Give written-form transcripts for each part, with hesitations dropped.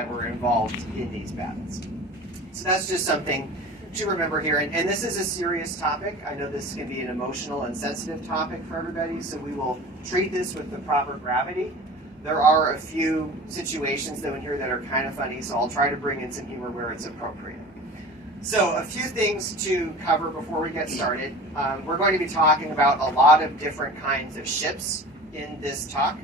that were involved in these battles. So that's just something to remember here. And this is a serious topic. I know this can be an emotional and sensitive topic for everybody, so we will treat this with the proper gravity. There are a few situations, though, in here that are kind of funny, so I'll try to bring in some humor where it's appropriate. So a few things to cover before we get started. We're going to be talking about a lot of different kinds of ships in this talk.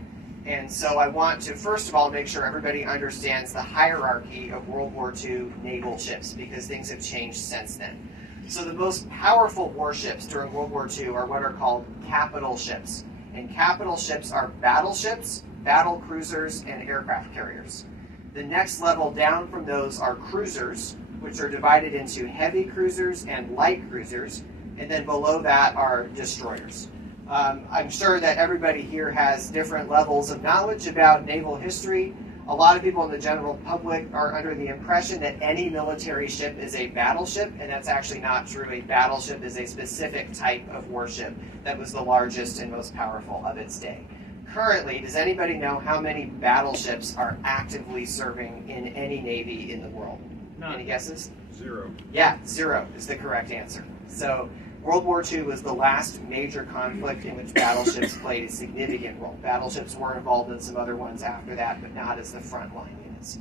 And so I want to, first of all, make sure everybody understands the hierarchy of World War II naval ships, because things have changed since then. So the most powerful warships during World War II are what are called capital ships. And capital ships are battleships, battle cruisers, and aircraft carriers. The next level down from those are cruisers, which are divided into heavy cruisers and light cruisers. And then below that are destroyers. I'm sure that everybody here has different levels of knowledge about naval history. A lot of people in the general public are under the impression that any military ship is a battleship, and that's actually not true. A battleship is a specific type of warship that was the largest and most powerful of its day. Currently, does anybody know how many battleships are actively serving in any navy in the world? None. Any guesses? 0. Yeah, 0 is the correct answer. So World War II was the last major conflict in which battleships played a significant role. Battleships were involved in some other ones after that, but not as the frontline units.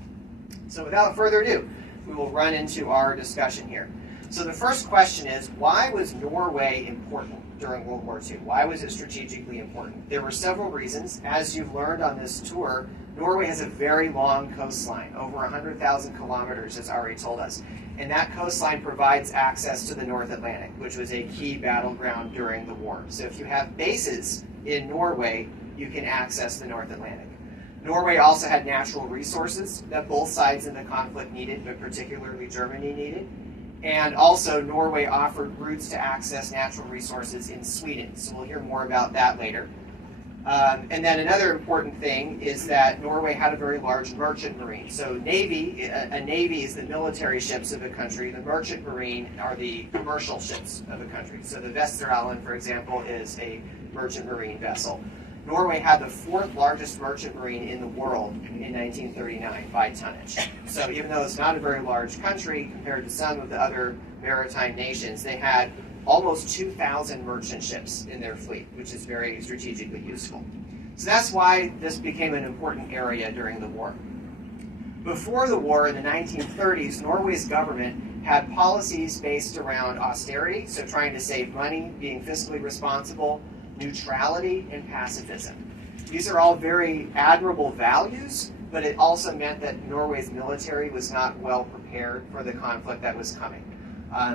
So without further ado, we will run into our discussion here. So the first question is, why was Norway important during World War II? Why was it strategically important? There were several reasons. As you've learned on this tour, Norway has a very long coastline, over 100,000 kilometers, as Ari told us. And that coastline provides access to the North Atlantic, which was a key battleground during the war. So if you have bases in Norway, you can access the North Atlantic. Norway also had natural resources that both sides in the conflict needed, but particularly Germany needed. And also, Norway offered routes to access natural resources in Sweden. So we'll hear more about that later. And then another important thing is that Norway had a very large merchant marine. So a navy is the military ships of a country. The merchant marine are the commercial ships of a country. So the Vesteraalen, for example, is a merchant marine vessel. Norway had the 4th largest merchant marine in the world in 1939 by tonnage. So even though it's not a very large country compared to some of the other maritime nations, they had almost 2,000 merchant ships in their fleet, which is very strategically useful. So that's why this became an important area during the war. Before the war, in the 1930s, Norway's government had policies based around austerity, so trying to save money, being fiscally responsible, neutrality, and pacifism. These are all very admirable values, but it also meant that Norway's military was not well prepared for the conflict that was coming.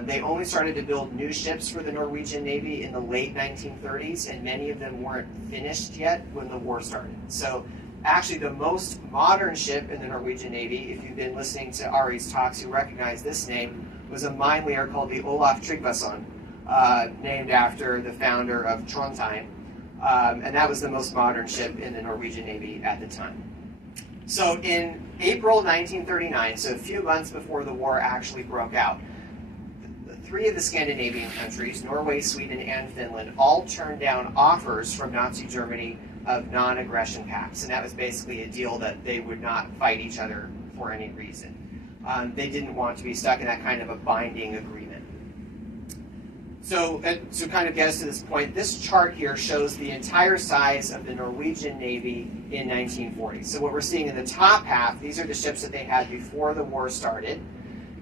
They only started to build new ships for the Norwegian Navy in the late 1930s, and many of them weren't finished yet when the war started. So actually the most modern ship in the Norwegian Navy, if you've been listening to Ari's talks, you recognize this name, was a mine layer called the Olaf Tryggvason, named after the founder of Trondheim. And that was the most modern ship in the Norwegian Navy at the time. So in April 1939, so a few months before the war actually broke out, 3 of the Scandinavian countries, Norway, Sweden, and Finland, all turned down offers from Nazi Germany of non-aggression pacts. And that was basically a deal that they would not fight each other for any reason. They didn't want to be stuck in that kind of a binding agreement. So to kind of get us to this point, this chart here shows the entire size of the Norwegian Navy in 1940. So what we're seeing in the top half, these are the ships that they had before the war started.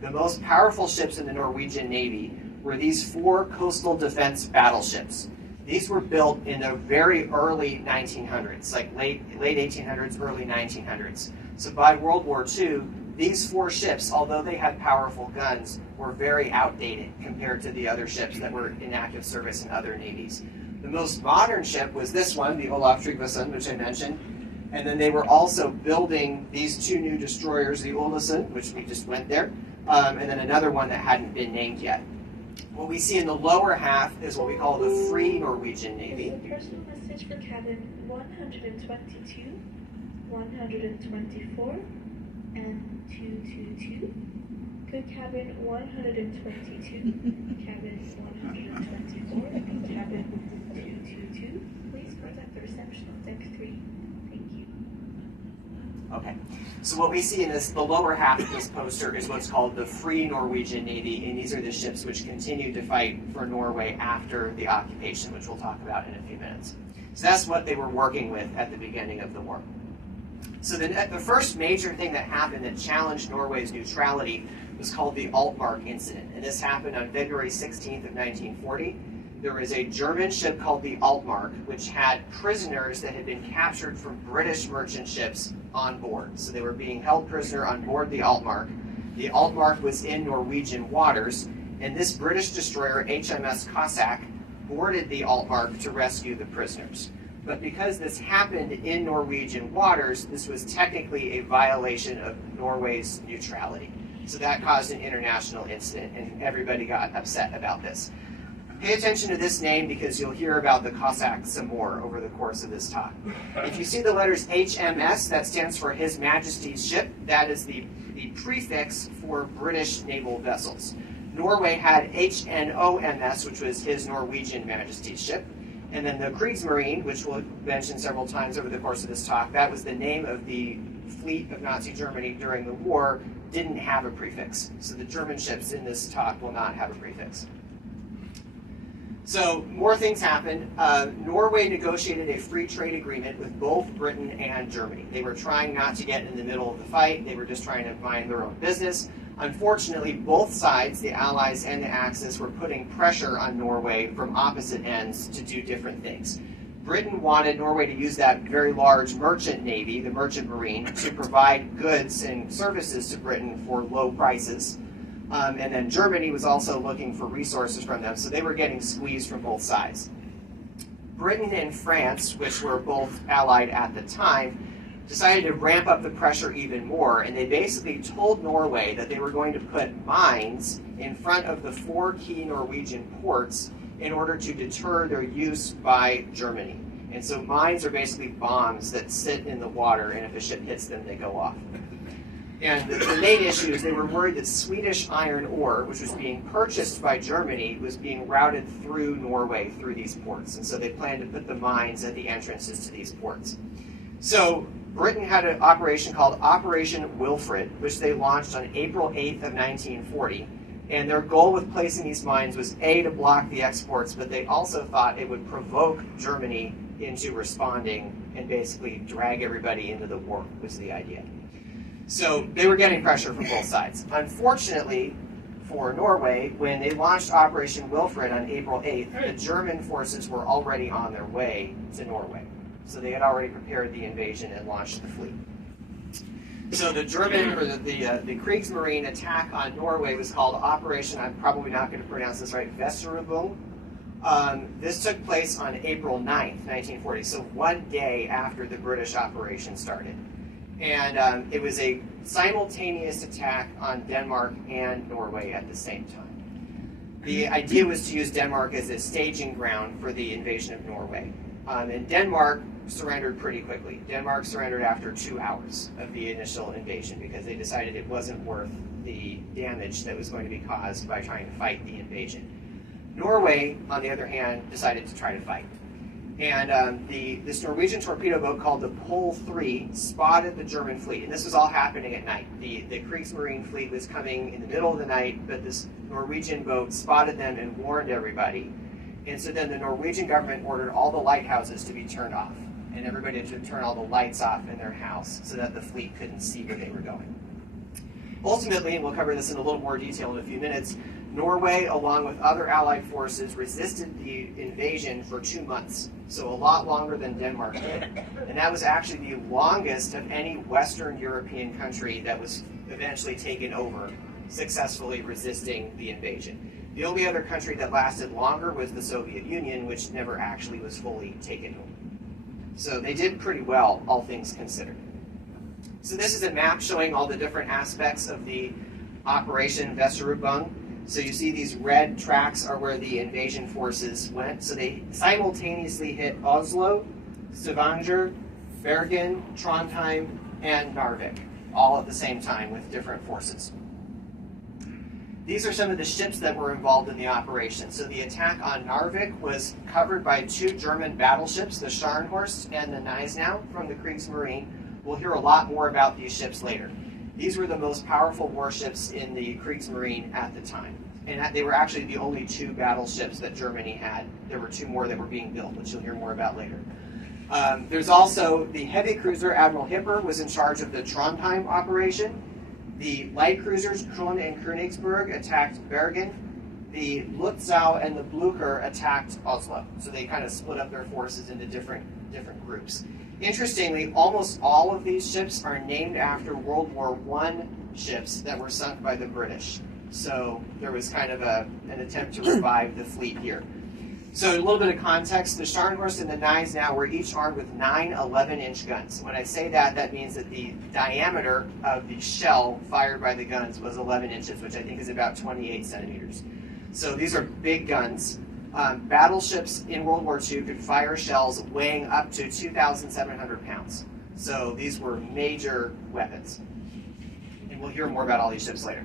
The most powerful ships in the Norwegian Navy were these 4 coastal defense battleships. These were built in the very early 1900s, like late 1800s, early 1900s. So by World War II, these 4 ships, although they had powerful guns, were very outdated compared to the other ships that were in active service in other navies. The most modern ship was this one, the Olaf Tryggvason, which I mentioned. And then they were also building these 2 new destroyers, the Olesen, which we just went there, and then another one that hadn't been named yet. What we see in the lower half is what we call the Free Norwegian Navy. There's a personal message for cabin 122, 124, and 222. Good cabin 122, cabin 124, and cabin 222. Please contact the reception on deck 3. Thank you. Okay. So what we see in the lower half of this poster is what's called the Free Norwegian Navy, and these are the ships which continued to fight for Norway after the occupation, which we'll talk about in a few minutes. So that's what they were working with at the beginning of the war. So the first major thing that happened that challenged Norway's neutrality was called the Altmark incident, and this happened on February 16th of 1940. There was a German ship called the Altmark, which had prisoners that had been captured from British merchant ships on board. So they were being held prisoner on board the Altmark. The Altmark was in Norwegian waters, and this British destroyer, HMS Cossack, boarded the Altmark to rescue the prisoners. But because this happened in Norwegian waters, this was technically a violation of Norway's neutrality. So that caused an international incident, and everybody got upset about this. Pay attention to this name because you'll hear about the Cossack some more over the course of this talk. If you see the letters HMS, that stands for His Majesty's Ship. That is the prefix for British naval vessels. Norway had HNOMS, which was His Norwegian Majesty's Ship. And then the Kriegsmarine, which we'll mention several times over the course of this talk, that was the name of the fleet of Nazi Germany during the war, didn't have a prefix. So the German ships in this talk will not have a prefix. So more things happened. Norway negotiated a free trade agreement with both Britain and Germany. They were trying not to get in the middle of the fight. They were just trying to mind their own business. Unfortunately, both sides, the Allies and the Axis, were putting pressure on Norway from opposite ends to do different things. Britain wanted Norway to use that very large merchant navy, the merchant marine, to provide goods and services to Britain for low prices. And then Germany was also looking for resources from them, so they were getting squeezed from both sides. Britain and France, which were both allied at the time, decided to ramp up the pressure even more, and they basically told Norway that they were going to put mines in front of the 4 key Norwegian ports in order to deter their use by Germany. And so mines are basically bombs that sit in the water, and if a ship hits them, they go off. And the main issue is they were worried that Swedish iron ore, which was being purchased by Germany, was being routed through Norway through these ports. And so they planned to put the mines at the entrances to these ports. So Britain had an operation called Operation Wilfred, which they launched on April 8th of 1940. And their goal with placing these mines was A, to block the exports, but they also thought it would provoke Germany into responding and basically drag everybody into the war, was the idea. So they were getting pressure from both sides. Unfortunately for Norway, when they launched Operation Wilfred on April 8th, the German forces were already on their way to Norway. So they had already prepared the invasion and launched the fleet. So the German, or the Kriegsmarine attack on Norway was called Operation, I'm probably not going to pronounce this right, Vesteraalen. This took place on April 9th, 1940, so one day after the British operation started. And it was a simultaneous attack on Denmark and Norway at the same time. The idea was to use Denmark as a staging ground for the invasion of Norway. And Denmark surrendered pretty quickly. Denmark surrendered after 2 hours of the initial invasion because they decided it wasn't worth the damage that was going to be caused by trying to fight the invasion. Norway, on the other hand, decided to try to fight. And this Norwegian torpedo boat called the Pole 3 spotted the German fleet. And this was all happening at night. The Kriegsmarine fleet was coming in the middle of the night, but this Norwegian boat spotted them and warned everybody. And so then the Norwegian government ordered all the lighthouses to be turned off, and everybody to turn all the lights off in their house so that the fleet couldn't see where they were going. Ultimately, and we'll cover this in a little more detail in a few minutes, Norway, along with other Allied forces, resisted the invasion for 2 months, so a lot longer than Denmark did. And that was actually the longest of any Western European country that was eventually taken over, successfully resisting the invasion. The only other country that lasted longer was the Soviet Union, which never actually was fully taken over. So they did pretty well, all things considered. So this is a map showing all the different aspects of the Operation Vesteraalen. So you see these red tracks are where the invasion forces went. So they simultaneously hit Oslo, Stavanger, Bergen, Trondheim, and Narvik, all at the same time with different forces. These are some of the ships that were involved in the operation. So the attack on Narvik was covered by 2 German battleships, the Scharnhorst and the Gneisenau from the Kriegsmarine, We'll hear a lot more about these ships later. These were the most powerful warships in the Kriegsmarine at the time. And they were actually the only 2 battleships that Germany had. There were 2 more that were being built, which you'll hear more about later. There's also the heavy cruiser Admiral Hipper was in charge of the Trondheim operation. The light cruisers Kron and Königsberg attacked Bergen. The Lutzow and the Blücher attacked Oslo. So they kind of split up their forces into different groups. Interestingly, almost all of these ships are named after World War I ships that were sunk by the British. So there was kind of an attempt to revive the fleet here. So a little bit of context, the Scharnhorst and the Gneisenau were each armed with 9 11-inch guns. When I say that, that means that the diameter of the shell fired by the guns was 11 inches, which I think is about 28 centimeters. So these are big guns. Battleships in World War II could fire shells weighing up to 2,700 pounds. So these were major weapons. And we'll hear more about all these ships later.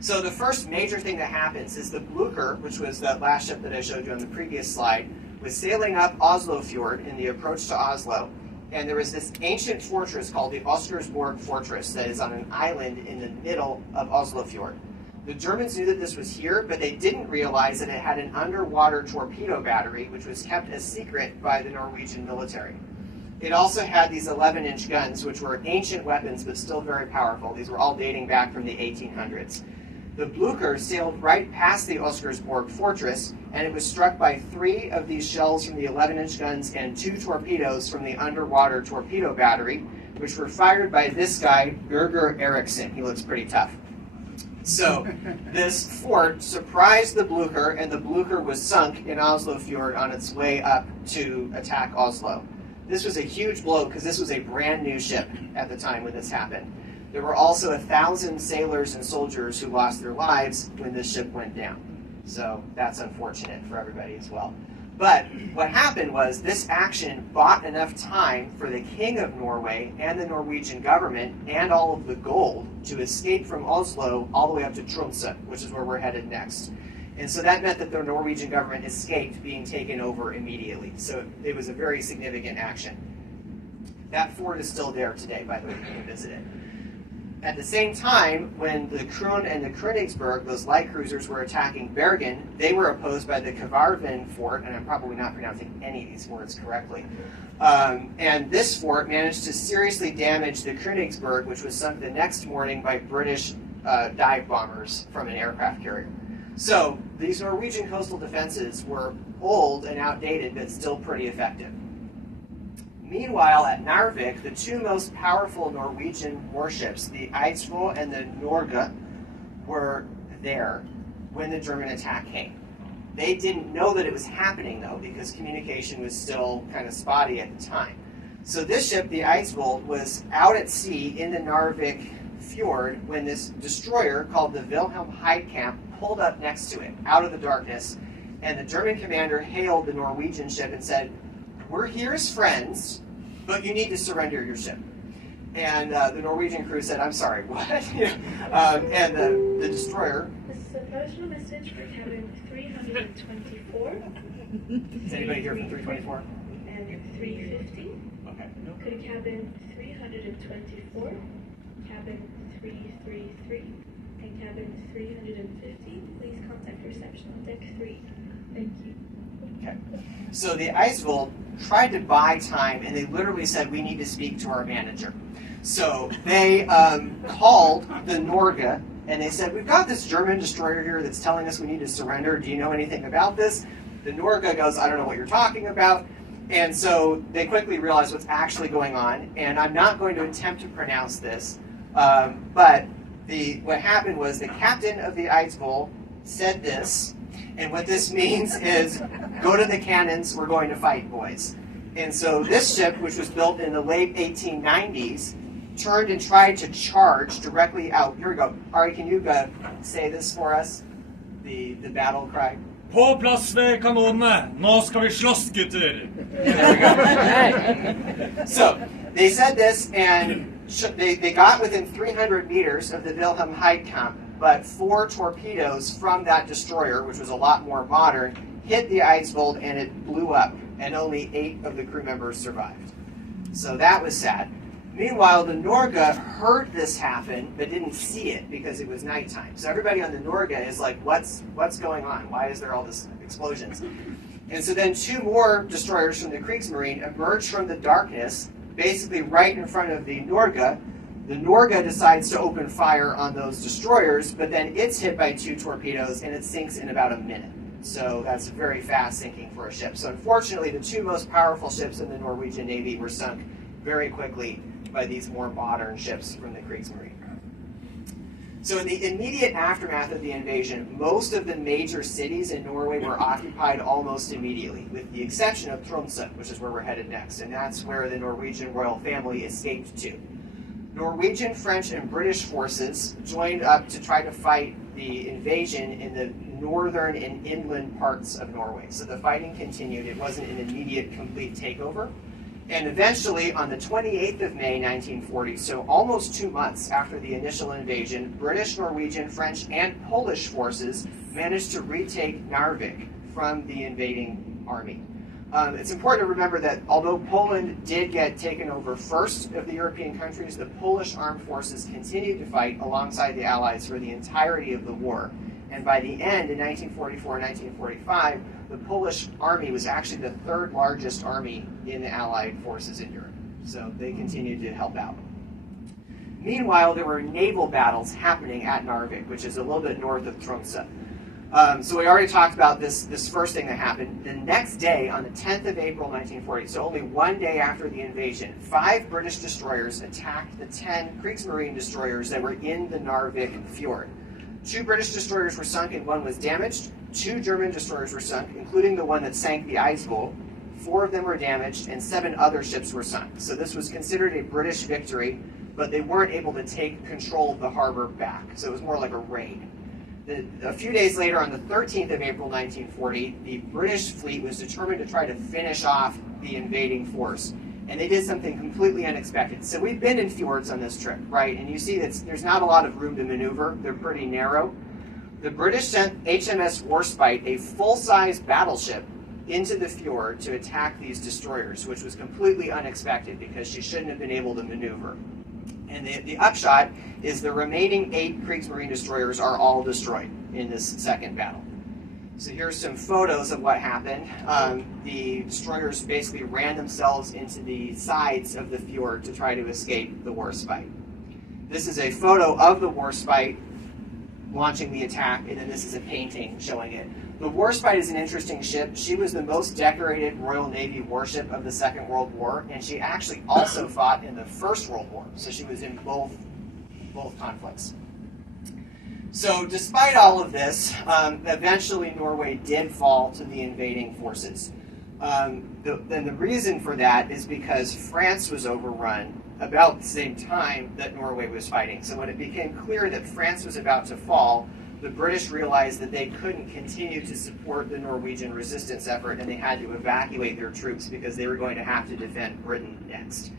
So the first major thing that happens is the Blücher, which was that last ship that I showed you on the previous slide, was sailing up Oslo Fjord in the approach to Oslo. And there was this ancient fortress called the Oscarsborg Fortress that is on an island in the middle of Oslo Fjord. The Germans knew that this was here, but they didn't realize that it had an underwater torpedo battery, which was kept a secret by the Norwegian military. It also had these 11-inch guns, which were ancient weapons, but still very powerful. These were all dating back from the 1800s. The Blücher sailed right past the Oscarsborg Fortress, and it was struck by 3 of these shells from the 11-inch guns and 2 torpedoes from the underwater torpedo battery, which were fired by this guy, Birger Eriksson. He looks pretty tough. So this fort surprised the Blücher, and the Blücher was sunk in Oslo Fjord on its way up to attack Oslo. This was a huge blow because this was a brand new ship at the time when this happened. There were also 1,000 sailors and soldiers who lost their lives when this ship went down. So that's unfortunate for everybody as well. But what happened was this action bought enough time for the King of Norway and the Norwegian government and all of the gold to escape from Oslo all the way up to Tromsø, which is where we're headed next. And so that meant that the Norwegian government escaped being taken over immediately. So it was a very significant action. That fort is still there today, by the way, you can visit it. At the same time, when the Kron and the Königsberg, those light cruisers, were attacking Bergen, they were opposed by the Kvarven fort, and I'm probably not pronouncing any of these words correctly. And this fort managed to seriously damage the Königsberg, which was sunk the next morning by British dive bombers from an aircraft carrier. So these Norwegian coastal defenses were old and outdated, but still pretty effective. Meanwhile, at Narvik, the 2 most powerful Norwegian warships, the Eidsvoll and the Norge, were there when the German attack came. They didn't know that it was happening, though, because communication was still kind of spotty at the time. So this ship, the Eidsvoll, was out at sea in the Narvik Fjord when this destroyer called the Wilhelm Heidkamp pulled up next to it, out of the darkness, and the German commander hailed the Norwegian ship and said, "We're here as friends, but you need to surrender your ship." And the Norwegian crew said, "I'm sorry, what?" And the destroyer... This is a personal message for cabin 324. Is anybody here from 324? And 350. Okay. Could cabin 324, cabin 333, and cabin 350 please contact reception on deck 3. Thank you. Okay. So the Eidsvoll tried to buy time, and they literally said, "We need to speak to our manager." So they called the Norge, and they said, "We've got this German destroyer here that's telling us we need to surrender. Do you know anything about this?" The Norge goes, "I don't know what you're talking about." And so they quickly realized what's actually going on, and I'm not going to attempt to pronounce this, but what happened was the captain of the Eidsvoll said this, and what this means is, "Go to the cannons, we're going to fight, boys." And so this ship, which was built in the late 1890s, turned and tried to charge directly out. Here we go. Ari, can you say this for us? The battle cry. På plass ved kanonene. Nå skal vi slåss, gutter. So they said this, and they got within 300 meters of the Wilhelm Heidkamp, but 4 torpedoes from that destroyer, which was a lot more modern, hit the Eidsvoll, and it blew up, and only 8 of the crew members survived. So that was sad. Meanwhile, the Norge heard this happen, but didn't see it because it was nighttime. So everybody on the Norge is like, what's going on? Why is there all this explosions? And so then two more destroyers from the Kriegsmarine emerge from the darkness, basically right in front of the Norge. The Norge decides to open fire on those destroyers, but then it's hit by two torpedoes and it sinks in about a minute. So that's very fast sinking for a ship. So unfortunately, the two most powerful ships in the Norwegian Navy were sunk very quickly by these more modern ships from the Kriegsmarine. So in the immediate aftermath of the invasion, most of the major cities in Norway were occupied almost immediately, with the exception of Tromsø, which is where we're headed next, and that's where the Norwegian royal family escaped to. Norwegian, French, and British forces joined up to try to fight the invasion in the northern and inland parts of Norway. So the fighting continued. It wasn't an immediate, complete takeover. And eventually, on the 28th of May, 1940, so almost 2 months after the initial invasion, British, Norwegian, French, and Polish forces managed to retake Narvik from the invading army. It's important to remember that although Poland did get taken over first of the European countries, the Polish armed forces continued to fight alongside the Allies for the entirety of the war. And by the end, in 1944 and 1945, the Polish army was actually the third largest army in the Allied forces in Europe. So they continued to help out. Meanwhile, there were naval battles happening at Narvik, which is a little bit north of Tromsø. So we already talked about this first thing that happened. The next day, on the 10th of April, 1940, so only 1 day after the invasion, 5 British destroyers attacked the 10 Kriegsmarine destroyers that were in the Narvik fjord. 2 British destroyers were sunk and 1 was damaged. 2 German destroyers were sunk, including the one that sank the Eisboll. 4 of them were damaged, and 7 other ships were sunk. So this was considered a British victory, but they weren't able to take control of the harbor back. So it was more like a raid. A few days later, on the 13th of April, 1940, the British fleet was determined to try to finish off the invading force. And they did something completely unexpected. So we've been in fjords on this trip, right? And you see that there's not a lot of room to maneuver. They're pretty narrow. The British sent HMS Warspite, a full-size battleship, into the fjord to attack these destroyers, which was completely unexpected because she shouldn't have been able to maneuver. And the upshot is the remaining 8 Kriegsmarine destroyers are all destroyed in this second battle. So here's some photos of what happened. The destroyers basically ran themselves into the sides of the fjord to try to escape the Warspite. This is a photo of the Warspite launching the attack, and then this is a painting showing it. The Warspite is an interesting ship. She was the most decorated Royal Navy warship of the Second World War, and she actually also fought in the First World War. So she was in both conflicts. So despite all of this, eventually Norway did fall to the invading forces. And the reason for that is because France was overrun about the same time that Norway was fighting. So when it became clear that France was about to fall, the British realized that they couldn't continue to support the Norwegian resistance effort, and they had to evacuate their troops because they were going to have to defend Britain next.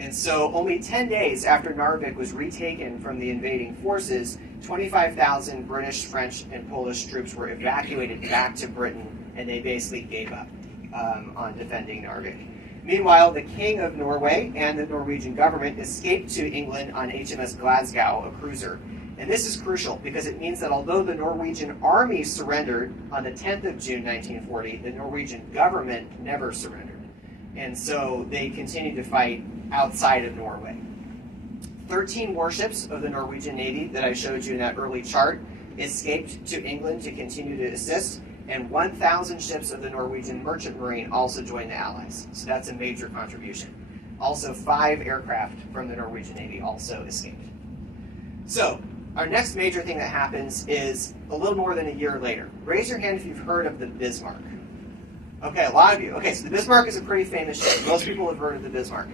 And so only 10 days after Narvik was retaken from the invading forces, 25,000 British, French, and Polish troops were evacuated back to Britain, and they basically gave up on defending Narvik. Meanwhile, the King of Norway and the Norwegian government escaped to England on HMS Glasgow, a cruiser. And this is crucial because it means that although the Norwegian army surrendered on the 10th of June, 1940, the Norwegian government never surrendered. And so they continued to fight outside of Norway. 13 warships of the Norwegian Navy that I showed you in that early chart escaped to England to continue to assist, and 1,000 ships of the Norwegian Merchant Marine also joined the Allies. So that's a major contribution. Also, 5 aircraft from the Norwegian Navy also escaped. So, our next major thing that happens is a little more than a year later. Raise your hand if you've heard of the Bismarck. Okay, a lot of you. Okay, so the Bismarck is a pretty famous ship. Most people have heard of the Bismarck.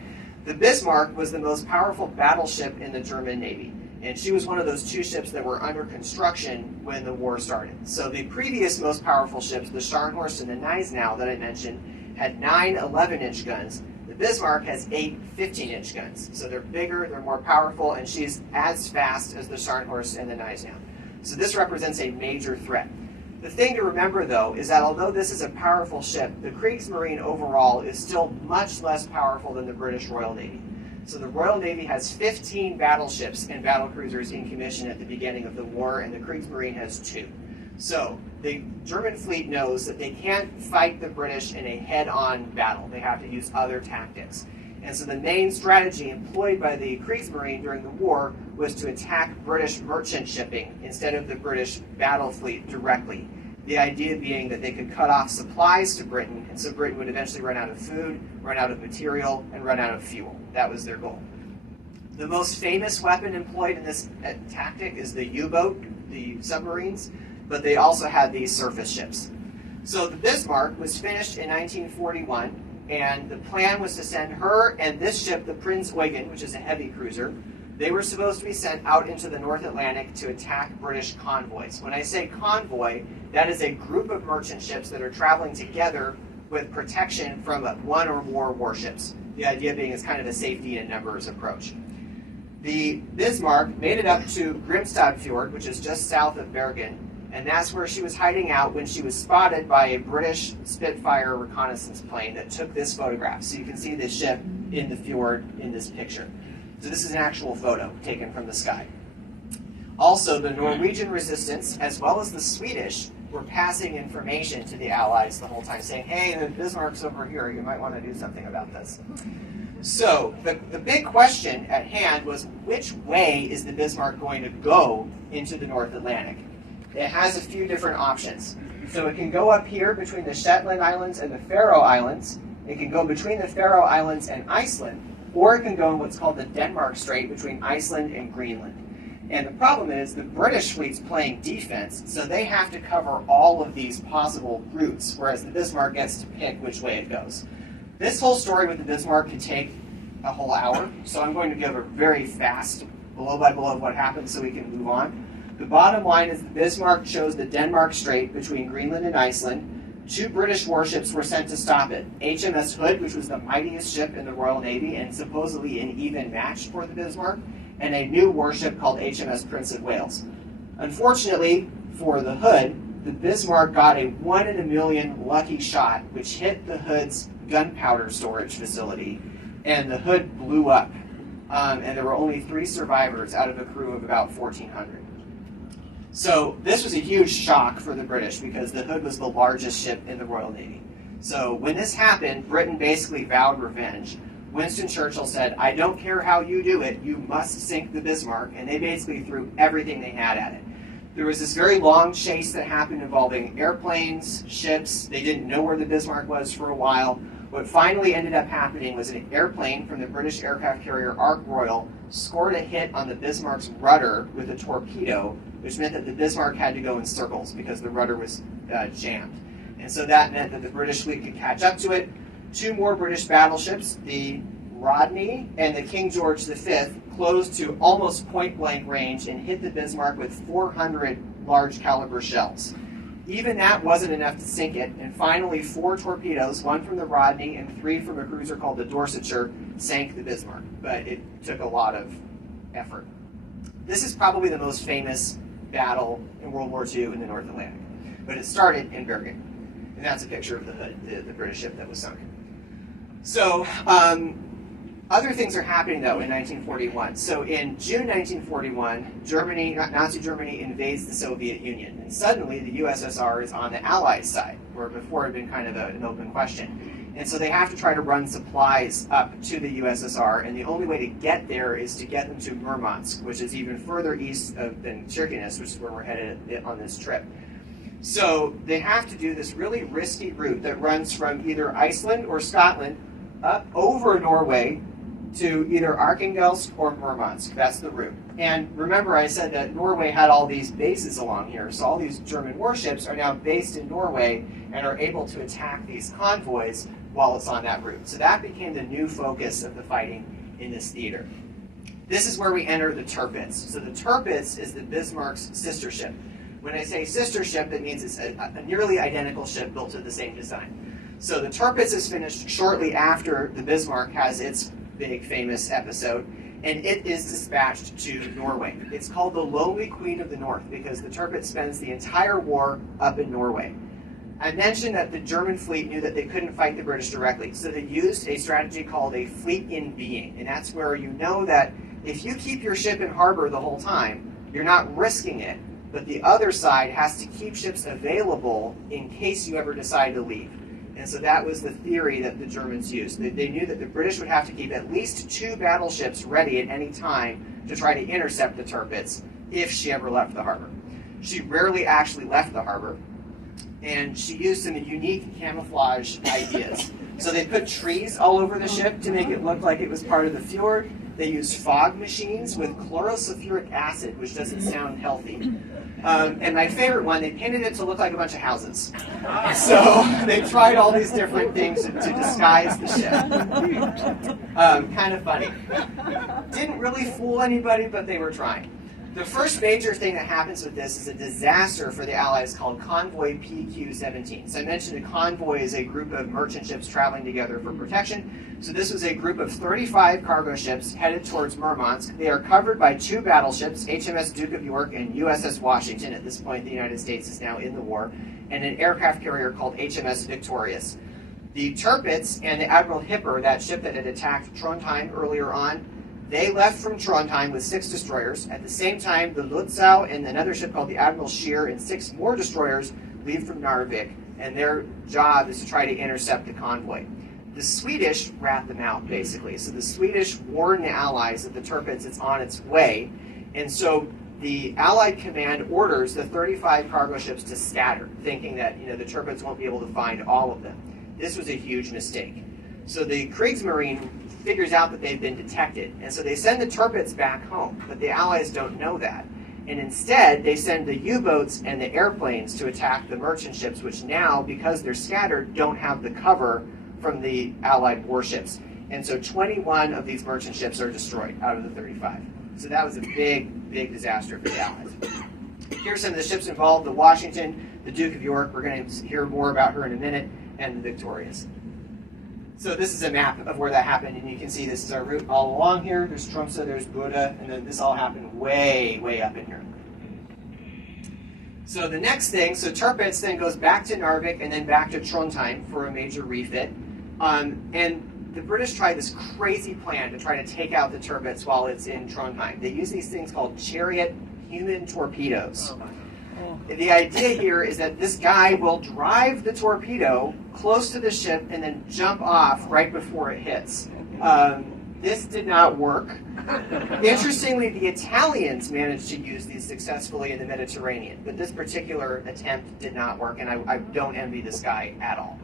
The Bismarck was the most powerful battleship in the German Navy, and she was one of those 2 ships that were under construction when the war started. So the previous most powerful ships, the Scharnhorst and the Gneisenau that I mentioned, had 9 11-inch guns. The Bismarck has 8 15-inch guns. So they're bigger, they're more powerful, and she's as fast as the Scharnhorst and the Gneisenau. So this represents a major threat. The thing to remember, though, is that although this is a powerful ship, the Kriegsmarine overall is still much less powerful than the British Royal Navy. So the Royal Navy has 15 battleships and battlecruisers in commission at the beginning of the war, and the Kriegsmarine has 2. So the German fleet knows that they can't fight the British in a head-on battle. They have to use other tactics. And so the main strategy employed by the Kriegsmarine during the war was to attack British merchant shipping instead of the British battle fleet directly. The idea being that they could cut off supplies to Britain, and so Britain would eventually run out of food, run out of material, and run out of fuel. That was their goal. The most famous weapon employed in this tactic is the U-boat, the submarines, but they also had these surface ships. So the Bismarck was finished in 1941, and the plan was to send her and this ship, the Prinz Eugen, which is a heavy cruiser. They were supposed to be sent out into the North Atlantic to attack British convoys. When I say convoy, that is a group of merchant ships that are traveling together with protection from one or more warships. The idea being it's kind of a safety in numbers approach. The Bismarck made it up to Grimstad Fjord, which is just south of Bergen, and that's where she was hiding out when she was spotted by a British Spitfire reconnaissance plane that took this photograph. So you can see the ship in the fjord in this picture. So this is an actual photo taken from the sky. Also, the Norwegian resistance, as well as the Swedish, were passing information to the Allies the whole time, saying, hey, the Bismarck's over here, you might want to do something about this. So the big question at hand was, which way is the Bismarck going to go into the North Atlantic? It has a few different options. So it can go up here between the Shetland Islands and the Faroe Islands. It can go between the Faroe Islands and Iceland, or it can go in what's called the Denmark Strait between Iceland and Greenland. And the problem is the British fleet's playing defense, so they have to cover all of these possible routes, whereas the Bismarck gets to pick which way it goes. This whole story with the Bismarck could take a whole hour, so I'm going to give a very fast blow by blow of what happened so we can move on. The bottom line is the Bismarck chose the Denmark Strait between Greenland and Iceland. 2 British warships were sent to stop it. HMS Hood, which was the mightiest ship in the Royal Navy and supposedly an even match for the Bismarck, and a new warship called HMS Prince of Wales. Unfortunately for the Hood, the Bismarck got a 1 in a million lucky shot, which hit the Hood's gunpowder storage facility, and the Hood blew up. And there were only 3 survivors out of a crew of about 1,400. So this was a huge shock for the British because the Hood was the largest ship in the Royal Navy. So when this happened, Britain basically vowed revenge. Winston Churchill said, I don't care how you do it, you must sink the Bismarck, and they basically threw everything they had at it. There was this very long chase that happened involving airplanes, ships. They didn't know where the Bismarck was for a while. What finally ended up happening was an airplane from the British aircraft carrier Ark Royal scored a hit on the Bismarck's rudder with a torpedo, which meant that the Bismarck had to go in circles because the rudder was jammed. And so that meant that the British fleet could catch up to it. 2 more British battleships, the Rodney and the King George V, closed to almost point-blank range and hit the Bismarck with 400 large caliber shells. Even that wasn't enough to sink it, and finally 4 torpedoes, 1 from the Rodney and 3 from a cruiser called the Dorsetshire, sank the Bismarck, but it took a lot of effort. This is probably the most famous battle in World War II in the North Atlantic, but it started in Bergen, and that's a picture of the Hood, the British ship that was sunk. So other things are happening, though, in 1941. So in June 1941, Nazi Germany invades the Soviet Union. And suddenly, the USSR is on the Allies' side, where before it had been kind of an open question. And so they have to try to run supplies up to the USSR, and the only way to get there is to get them to Murmansk, which is even further east than Kirkenes, which is where we're headed on this trip. So they have to do this really risky route that runs from either Iceland or Scotland up over Norway to either Archangelsk or Murmansk. That's the route. And remember I said that Norway had all these bases along here, so all these German warships are now based in Norway and are able to attack these convoys while it's on that route. So that became the new focus of the fighting in this theater. This is where we enter the Tirpitz. So the Tirpitz is the Bismarck's sister ship. When I say sister ship, it means it's a nearly identical ship built to the same design. So the Tirpitz is finished shortly after the Bismarck has its big famous episode, and it is dispatched to Norway. It's called the Lonely Queen of the North because the Tirpitz spends the entire war up in Norway. I mentioned that the German fleet knew that they couldn't fight the British directly, so they used a strategy called a fleet in being, and that's where you know that if you keep your ship in harbor the whole time, you're not risking it, but the other side has to keep ships available in case you ever decide to leave. And so that was the theory that the Germans used. They knew that the British would have to keep at least 2 battleships ready at any time to try to intercept the Tirpitz if she ever left the harbor. She rarely actually left the harbor, and she used some unique camouflage ideas. So they put trees all over the ship to make it look like it was part of the fjord. They used fog machines with chlorosulfuric acid, which doesn't sound healthy. And my favorite one, they painted it to look like a bunch of houses. So they tried all these different things to disguise the ship. Kind of funny. Didn't really fool anybody, but they were trying. The first major thing that happens with this is a disaster for the Allies called Convoy PQ-17. So I mentioned a convoy is a group of merchant ships traveling together for protection. So this was a group of 35 cargo ships headed towards Murmansk. They are covered by 2 battleships, HMS Duke of York and USS Washington. At this point, the United States is now in the war, and an aircraft carrier called HMS Victorious. The Tirpitz and the Admiral Hipper, that ship that had attacked Trondheim earlier on, they left from Trondheim with 6 destroyers. At the same time, the Lutzow and another ship called the Admiral Scheer and 6 more destroyers leave from Narvik, and their job is to try to intercept the convoy. The Swedish rat them out, basically. So the Swedish warn the Allies that the Tirpitz is on its way, and so the Allied command orders the 35 cargo ships to scatter, thinking that the Tirpitz won't be able to find all of them. This was a huge mistake. So the Kriegsmarine figures out that they've been detected, and so they send the Tirpitz back home, but the Allies don't know that. And instead, they send the U-boats and the airplanes to attack the merchant ships, which now, because they're scattered, don't have the cover from the Allied warships. And so 21 of these merchant ships are destroyed out of the 35. So that was a big, big disaster for the Allies. Here's some of the ships involved: the Washington, the Duke of York, we're going to hear more about her in a minute, and the Victorious. So this is a map of where that happened, and you can see this is our route all along here. There's Tromsø, there's Bodø, and then this all happened way, way up in here. So the next thing, so Tirpitz then goes back to Narvik and then back to Trondheim for a major refit. And the British tried this crazy plan to try to take out the Tirpitz while it's in Trondheim. They use these things called chariot human torpedoes. The idea here is that this guy will drive the torpedo close to the ship and then jump off right before it hits. This did not work. Interestingly, the Italians managed to use these successfully in the Mediterranean, but this particular attempt did not work, and I don't envy this guy at all.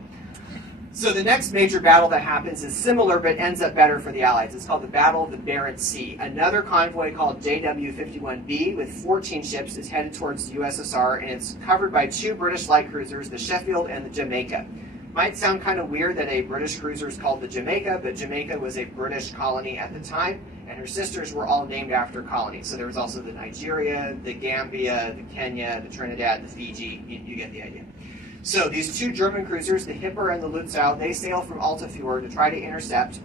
So the next major battle that happens is similar, but ends up better for the Allies. It's called the Battle of the Barents Sea. Another convoy called JW-51B with 14 ships is headed towards the USSR, and it's covered by 2 British light cruisers, the Sheffield and the Jamaica. Might sound kind of weird that a British cruiser is called the Jamaica, but Jamaica was a British colony at the time, and her sisters were all named after colonies. So there was also the Nigeria, the Gambia, the Kenya, the Trinidad, the Fiji. You get the idea. So these 2 German cruisers, the Hipper and the Lutzow, they sail from Alta Fjord to try to intercept,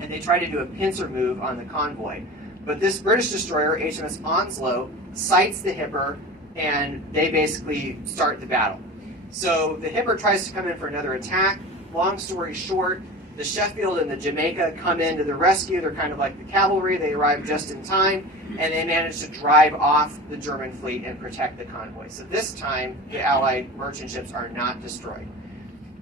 and they try to do a pincer move on the convoy. But this British destroyer, HMS Onslow, sights the Hipper, and they basically start the battle. So the Hipper tries to come in for another attack. Long story short, the Sheffield and the Jamaica come in to the rescue. They're kind of like the cavalry. They arrive just in time, and they manage to drive off the German fleet and protect the convoy. So this time, the Allied merchant ships are not destroyed.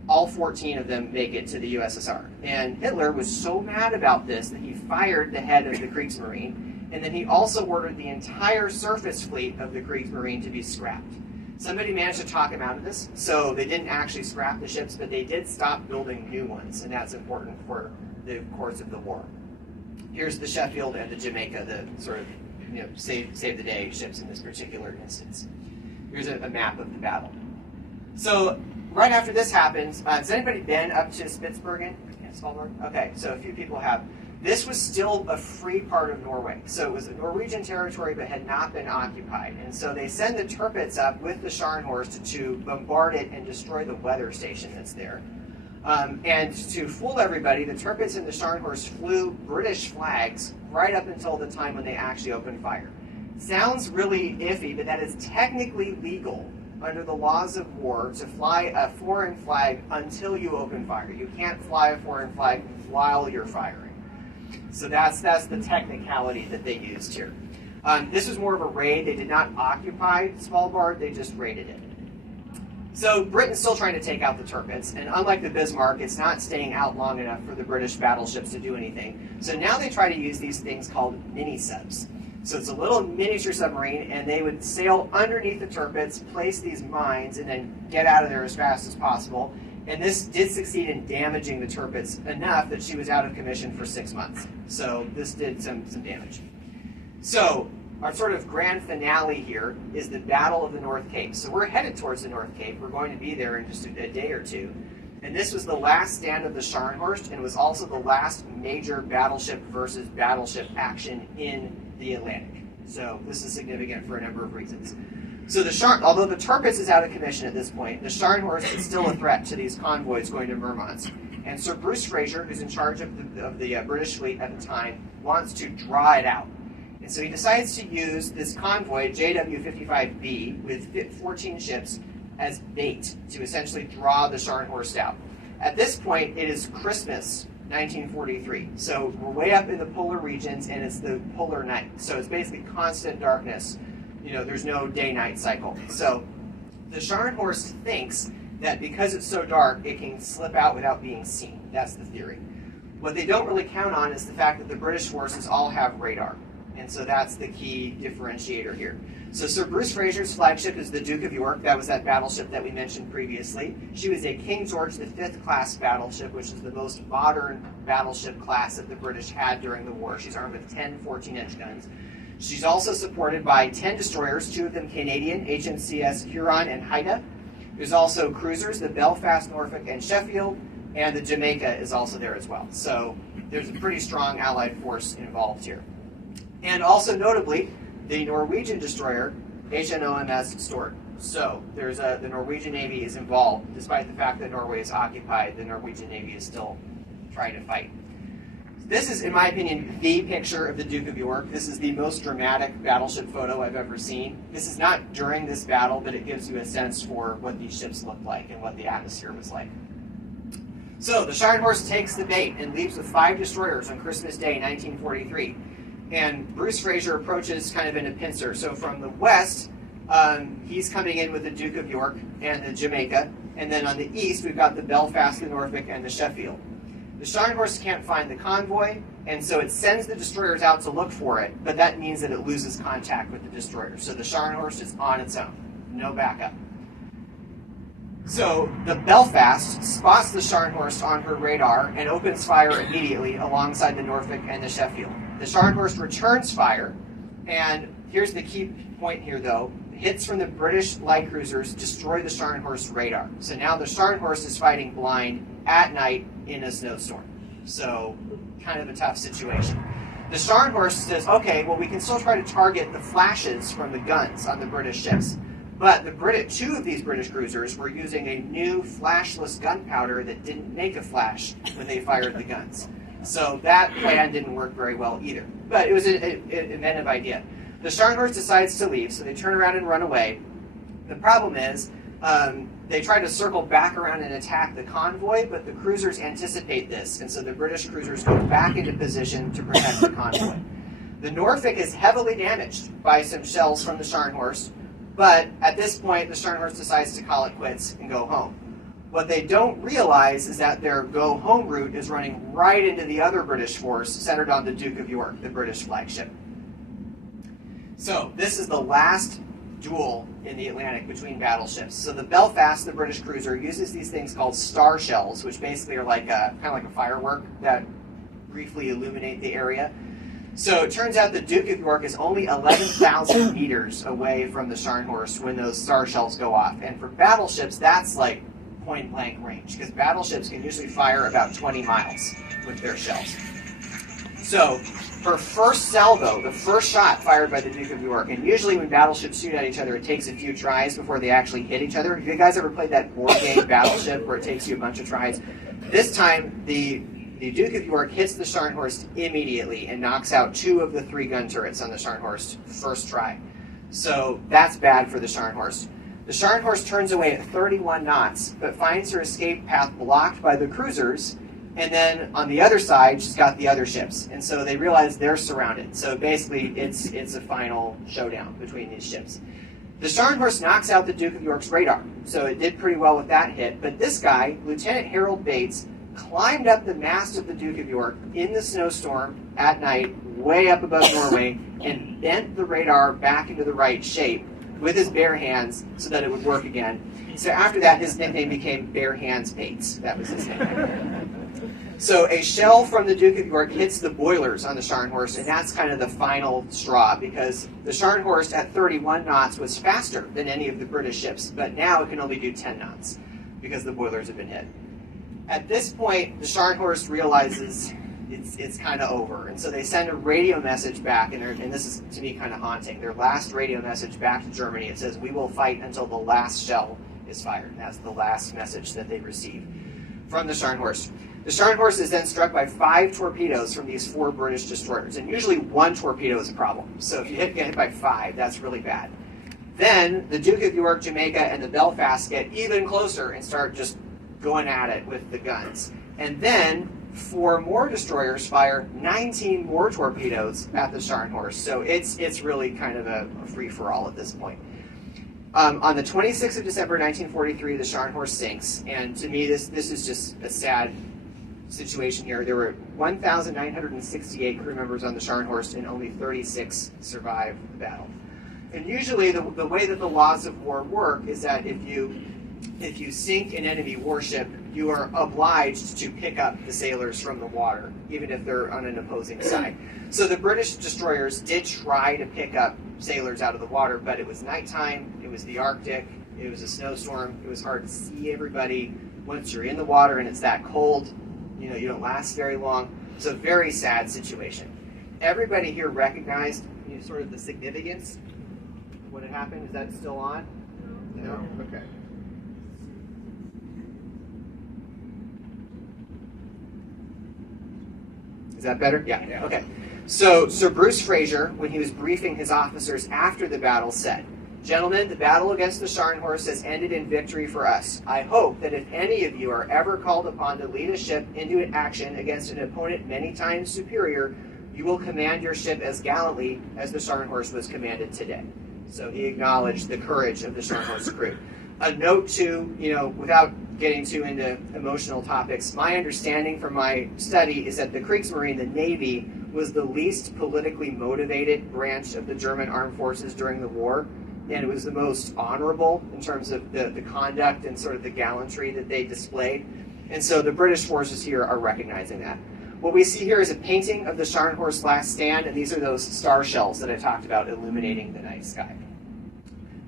All 14 of them make it to the USSR. And Hitler was so mad about this that he fired the head of the Kriegsmarine, and then he also ordered the entire surface fleet of the Kriegsmarine to be scrapped. Somebody managed to talk him out of this, so they didn't actually scrap the ships, but they did stop building new ones, and that's important for the course of the war. Here's the Sheffield and the Jamaica, the sort of save the day ships in this particular instance. Here's a map of the battle. So right after this happens, has anybody been up to Spitsbergen? Svalbard? Okay, so a few people have. This was still a free part of Norway. So it was a Norwegian territory but had not been occupied. And so they send the Tirpitz up with the Scharnhorst to bombard it and destroy the weather station that's there. And to fool everybody, the Tirpitz and the Scharnhorst flew British flags right up until the time when they actually opened fire. Sounds really iffy, but that is technically legal under the laws of war to fly a foreign flag until you open fire. You can't fly a foreign flag while you're firing. So that's the technicality that they used here. This was more of a raid. They did not occupy Svalbard, they just raided it. So Britain's still trying to take out the Tirpitz, and unlike the Bismarck, it's not staying out long enough for the British battleships to do anything. So now they try to use these things called mini-subs. So it's a little miniature submarine, and they would sail underneath the Tirpitz, place these mines, and then get out of there as fast as possible. And this did succeed in damaging the Tirpitz enough that she was out of commission for 6 months. So this did some damage. So our sort of grand finale here is the Battle of the North Cape. So we're headed towards the North Cape. We're going to be there in just a day or two. And this was the last stand of the Scharnhorst, and was also the last major battleship versus battleship action in the Atlantic. So this is significant for a number of reasons. So although the Tirpitz is out of commission at this point, the Scharnhorst is still a threat to these convoys going to Murmansk. And Sir Bruce Fraser, who's in charge of the British fleet at the time, wants to draw it out. And so he decides to use this convoy, JW-55B, with 14 ships, as bait to essentially draw the Scharnhorst out. At this point, it is Christmas 1943. So we're way up in the polar regions, and it's the polar night. So it's basically constant darkness. You know, there's no day-night cycle. So the Scharnhorst thinks that because it's so dark, it can slip out without being seen. That's the theory. What they don't really count on is the fact that the British forces all have radar. And so that's the key differentiator here. So Sir Bruce Fraser's flagship is the Duke of York. That was that battleship that we mentioned previously. She was a King George V class battleship, which is the most modern battleship class that the British had during the war. She's armed with 10 14-inch guns. She's also supported by 10 destroyers, 2 of them Canadian, HMCS Huron and Haida. There's also cruisers, the Belfast, Norfolk, and Sheffield, and the Jamaica is also there as well. So there's a pretty strong Allied force involved here. And also notably, the Norwegian destroyer, HNOMS Stord. So the Norwegian Navy is involved. Despite the fact that Norway is occupied, the Norwegian Navy is still trying to fight. This is, in my opinion, the picture of the Duke of York. This is the most dramatic battleship photo I've ever seen. This is not during this battle, but it gives you a sense for what these ships looked like and what the atmosphere was like. So the Scharnhorst takes the bait and leaves with 5 destroyers on Christmas Day, 1943. And Bruce Fraser approaches kind of in a pincer. So from the west, he's coming in with the Duke of York and the Jamaica. And then on the east, we've got the Belfast, the Norfolk, and the Sheffield. The Scharnhorst can't find the convoy, and so it sends the destroyers out to look for it, but that means that it loses contact with the destroyers. So the Scharnhorst is on its own, no backup. So the Belfast spots the Scharnhorst on her radar and opens fire immediately alongside the Norfolk and the Sheffield. The Scharnhorst returns fire, and here's the key point here though. Hits from the British light cruisers destroy the Scharnhorst radar. So now the Scharnhorst is fighting blind at night in a snowstorm. So kind of a tough situation. The Scharnhorst says, okay, well we can still try to target the flashes from the guns on the British ships. But the 2 of these British cruisers were using a new flashless gunpowder that didn't make a flash when they fired the guns. So that plan didn't work very well either. But it was an inventive idea. The Scharnhorst decides to leave, so they turn around and run away. The problem is, they try to circle back around and attack the convoy, but the cruisers anticipate this, and so the British cruisers go back into position to protect the convoy. The Norfolk is heavily damaged by some shells from the Scharnhorst, but at this point, the Scharnhorst decides to call it quits and go home. What they don't realize is that their go-home route is running right into the other British force centered on the Duke of York, the British flagship. So this is the last duel in the Atlantic between battleships. So the Belfast, the British cruiser, uses these things called star shells, which basically are like kind of like a firework that briefly illuminate the area. So it turns out the Duke of York is only 11,000 meters away from the Scharnhorst when those star shells go off. And for battleships, that's like point-blank range, because battleships can usually fire about 20 miles with their shells. So her first salvo, the first shot fired by the Duke of York, and usually when battleships shoot at each other, it takes a few tries before they actually hit each other. Have you guys ever played that board game Battleship where it takes you a bunch of tries? This time, the Duke of York hits the Scharnhorst immediately and knocks out 2 of the 3 gun turrets on the Scharnhorst first try. So that's bad for the Scharnhorst. The Scharnhorst turns away at 31 knots, but finds her escape path blocked by the cruisers, and then on the other side, she's got the other ships. And so they realize they're surrounded. So basically, it's a final showdown between these ships. The Scharnhorst knocks out the Duke of York's radar, so it did pretty well with that hit. But this guy, Lieutenant Harold Bates, climbed up the mast of the Duke of York in the snowstorm at night, way up above Norway, and bent the radar back into the right shape with his bare hands so that it would work again. So after that, his nickname became Bare Hands Bates. That was his nickname. So a shell from the Duke of York hits the boilers on the Scharnhorst, and that's kind of the final straw, because the Scharnhorst at 31 knots was faster than any of the British ships, but now it can only do 10 knots because the boilers have been hit. At this point, the Scharnhorst realizes it's kind of over, and so they send a radio message back, and this is, to me, kind of haunting. Their last radio message back to Germany, it says, "We will fight until the last shell is fired." And that's the last message that they receive from the Scharnhorst. The Scharnhorst is then struck by 5 torpedoes from these 4 British destroyers, and usually 1 torpedo is a problem. So if you get hit by 5, that's really bad. Then the Duke of York, Jamaica, and the Belfast get even closer and start just going at it with the guns. And then 4 more destroyers fire 19 more torpedoes at the Scharnhorst. So it's really kind of a free-for-all at this point. On the 26th of December 1943, the Scharnhorst sinks, and to me this is just a sad situation here. There were 1,968 crew members on the Scharnhorst, and only 36 survived the battle. And usually the way that the laws of war work is that if you sink an enemy warship, you are obliged to pick up the sailors from the water, even if they're on an opposing side. So the British destroyers did try to pick up sailors out of the water, but it was nighttime, it was the Arctic, it was a snowstorm, it was hard to see everybody. Once you're in the water and it's that cold, you don't last very long. It's a very sad situation. Everybody here recognized sort of the significance of what had happened. Is that still on? No? Okay. Is that better? Yeah. Okay. So Sir Bruce Fraser, when he was briefing his officers after the battle, said, "Gentlemen, the battle against the Scharnhorst has ended in victory for us. I hope that if any of you are ever called upon to lead a ship into an action against an opponent many times superior, you will command your ship as gallantly as the Scharnhorst was commanded today." So he acknowledged the courage of the Scharnhorst crew. A note to, without getting too into emotional topics, my understanding from my study is that the Kriegsmarine, the Navy, was the least politically motivated branch of the German armed forces during the war, and it was the most honorable in terms of the conduct and sort of the gallantry that they displayed. And so the British forces here are recognizing that. What we see here is a painting of the Scharnhorst's last stand, and these are those star shells that I talked about illuminating the night sky.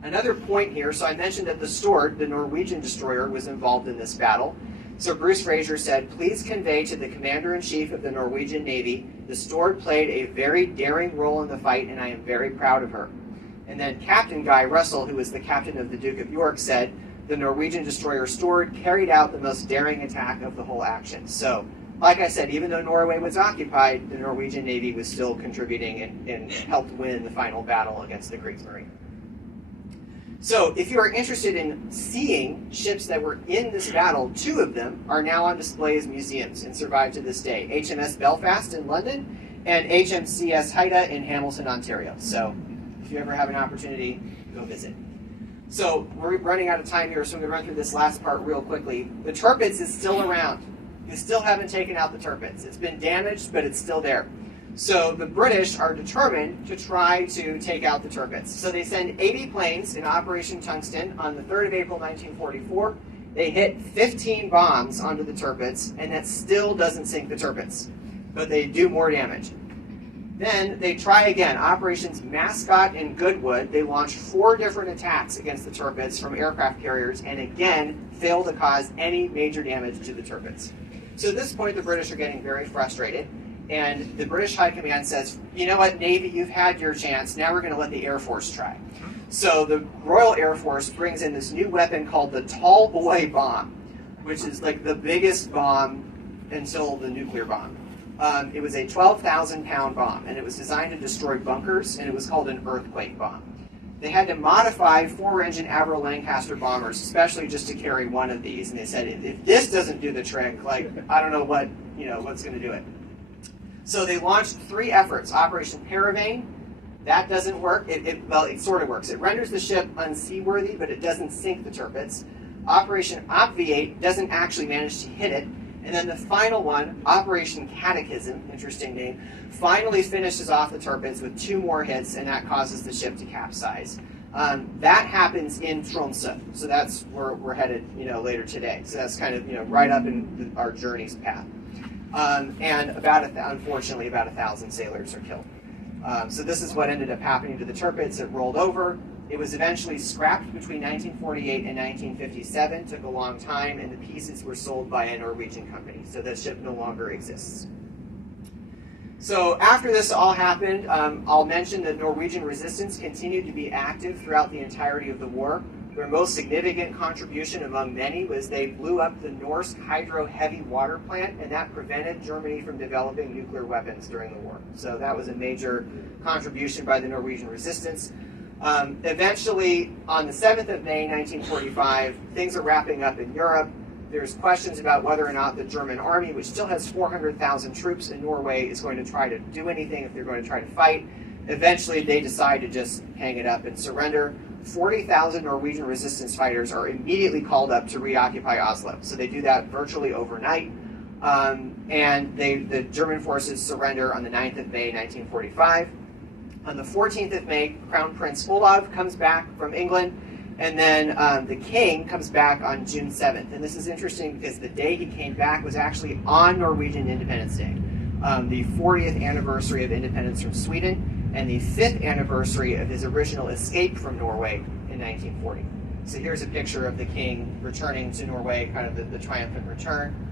Another point here, so I mentioned that the Stord, the Norwegian destroyer, was involved in this battle. So Bruce Fraser said, "Please convey to the Commander-in-Chief of the Norwegian Navy, the Stord played a very daring role in the fight, and I am very proud of her." And then Captain Guy Russell, who was the captain of the Duke of York, said, "The Norwegian destroyer Stord carried out the most daring attack of the whole action." So, like I said, even though Norway was occupied, the Norwegian Navy was still contributing and helped win the final battle against the Kriegsmarine. So if you are interested in seeing ships that were in this battle, 2 of them are now on display as museums and survive to this day. HMS Belfast in London and HMCS Haida in Hamilton, Ontario. So if you ever have an opportunity, go visit. So we're running out of time here, so I'm going to run through this last part real quickly. The Tirpitz is still around. You still haven't taken out the Tirpitz. It's been damaged, but it's still there. So the British are determined to try to take out the Tirpitz. So they send 80 planes in Operation Tungsten on the 3rd of April 1944. They hit 15 bombs onto the Tirpitz, and that still doesn't sink the Tirpitz, but they do more damage. Then they try again, Operations Mascot and Goodwood. They launch 4 different attacks against the Tirpitz from aircraft carriers, and again fail to cause any major damage to the Tirpitz. So at this point, the British are getting very frustrated. And the British High Command says, "You know what, Navy, you've had your chance. Now we're going to let the Air Force try." So the Royal Air Force brings in this new weapon called the Tall Boy Bomb, which is like the biggest bomb until the nuclear bomb. It was a 12,000-pound bomb, and it was designed to destroy bunkers, and it was called an earthquake bomb. they had to modify 4-engine Avro Lancaster bombers, especially just to carry one of these. And they said, if this doesn't do the trick, like, I don't know what's going to do it. So they launched 3 efforts. Operation Paravane, that doesn't work. Well, it sort of works. It renders the ship unseaworthy, but it doesn't sink the Tirpitz. Operation Obviate doesn't actually manage to hit it. And then the final one, Operation Catechism, interesting name, finally finishes off the Tirpitz with 2 more hits, and that causes the ship to capsize. That happens in Tromsø, so that's where we're headed, later today. So that's kind of, right up in our journey's path. And unfortunately, about 1,000 sailors are killed. So this is what ended up happening to the Tirpitz. It rolled over. It was eventually scrapped between 1948 and 1957. Took a long time, and the pieces were sold by a Norwegian company. So the ship no longer exists. So after this all happened, I'll mention that Norwegian resistance continued to be active throughout the entirety of the war. Their most significant contribution among many was they blew up the Norsk Hydro heavy water plant, and that prevented Germany from developing nuclear weapons during the war. So that was a major contribution by the Norwegian resistance. Eventually, on the 7th of May, 1945, things are wrapping up in Europe. There's questions about whether or not the German army, which still has 400,000 troops in Norway, is going to try to do anything, if they're going to try to fight. Eventually, they decide to just hang it up and surrender. 40,000 Norwegian resistance fighters are immediately called up to reoccupy Oslo. So they do that virtually overnight. And the German forces surrender on the 9th of May, 1945. On the 14th of May, Crown Prince Olav comes back from England, and then the king comes back on June 7th. And this is interesting because the day he came back was actually on Norwegian Independence Day, the 40th anniversary of independence from Sweden, and the 5th anniversary of his original escape from Norway in 1940. So here's a picture of the king returning to Norway, kind of the triumphant return.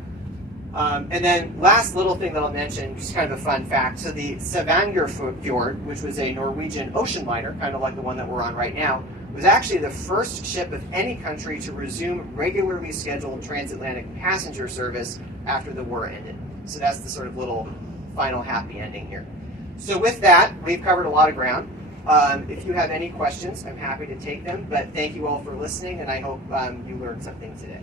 And then last little thing that I'll mention, just kind of a fun fact. So the Stavanger Fjord, which was a Norwegian ocean liner, kind of like the one that we're on right now, was actually the first ship of any country to resume regularly scheduled transatlantic passenger service after the war ended. So that's the sort of little final happy ending here. So with that, we've covered a lot of ground. If you have any questions, I'm happy to take them. But thank you all for listening, and I hope you learned something today.